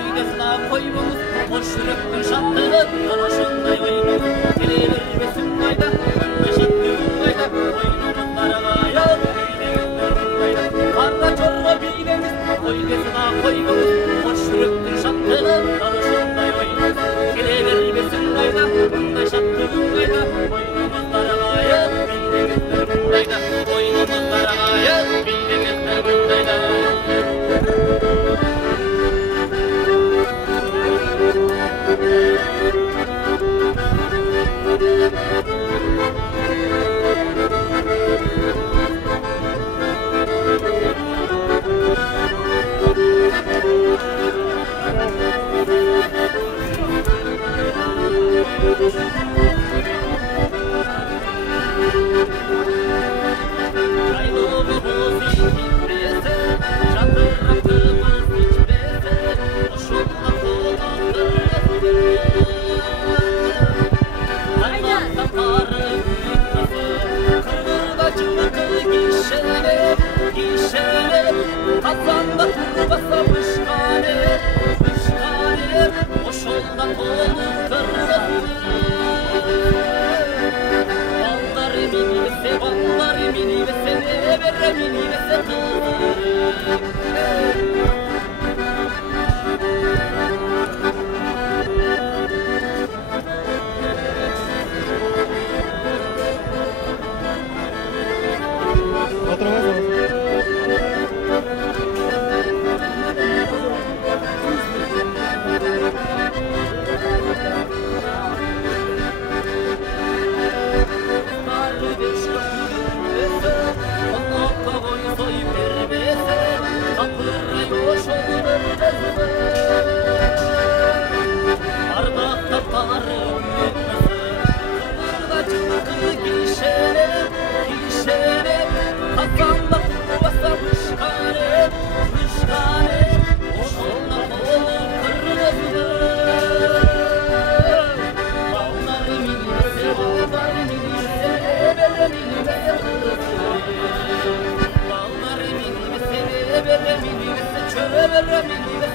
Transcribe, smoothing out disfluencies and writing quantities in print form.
көйдесін қоймыз, қош жүректің шаттығы, қанашындай ойымыз. Келе бермесін қайда, мұндай шаттығын қайда, ойнымыздар ғайып, бейнеміздер қайда. Қарға жорға бейнеміз, көйдесін қоймыз, қош жүректің шаттығы, қанашындай ойымыз. Келе бермесін қайда, мұндай шаттығын қайда, ойнымыздар ғайып, бейнеміздер қайда. Ойнымыздар ғайып, бейнеміздер қайда. Kazanda turbasa pışkane, boşolda kolu kırmızı. Balları mini ve severe mini ve Otra vez. Çöre mini ve